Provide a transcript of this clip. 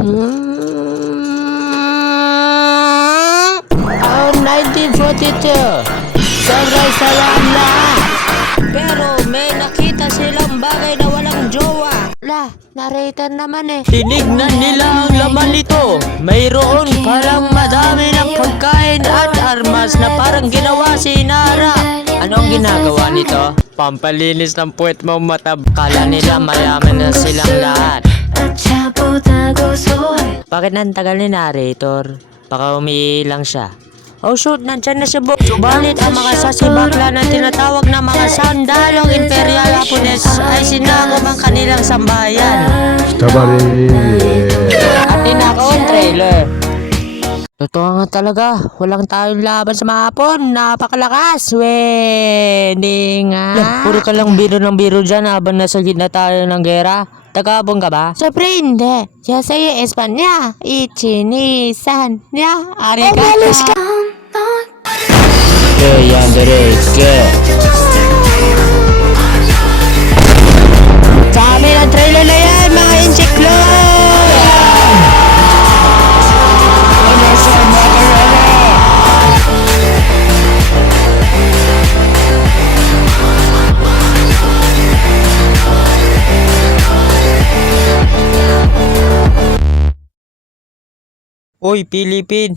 Taon 1942, sobrang saya ang lahat. Pero may nakita silang bagay na walang jowa. Narrator naman eh. Tinignan nila ang laman nito. Mayroon parang madami ng pagkain at armas na parang ginawa si Nara. Anong ginagawa nito? Pampalinis ng puwet mo mata. Kala nila mayaman na silang lahat. Bakit nantagal ni narrator? Baka umiilang siya. Oh shoot, nandyan na si Bo. Subalit ang mga sasibakla na tinatawag na mga sandalong Imperial Hapones ay sinangop ang kanilang sambayan. At tinakaw ang trailer. Totoo nga talaga, walang tayong laban sa mga Hapon. Napakalakas. Hindi nga. Puro ka lang biro ng biro dyan habang nasa gitna tayo ng gera. Taga-Hapon ka ba? Siyempre hindi. Yo soy Espanya. Ichinisan niya. Arigato. Yan, direke. Sa amin ang trailer na yan, mga inchiklo! Uy, Philippines!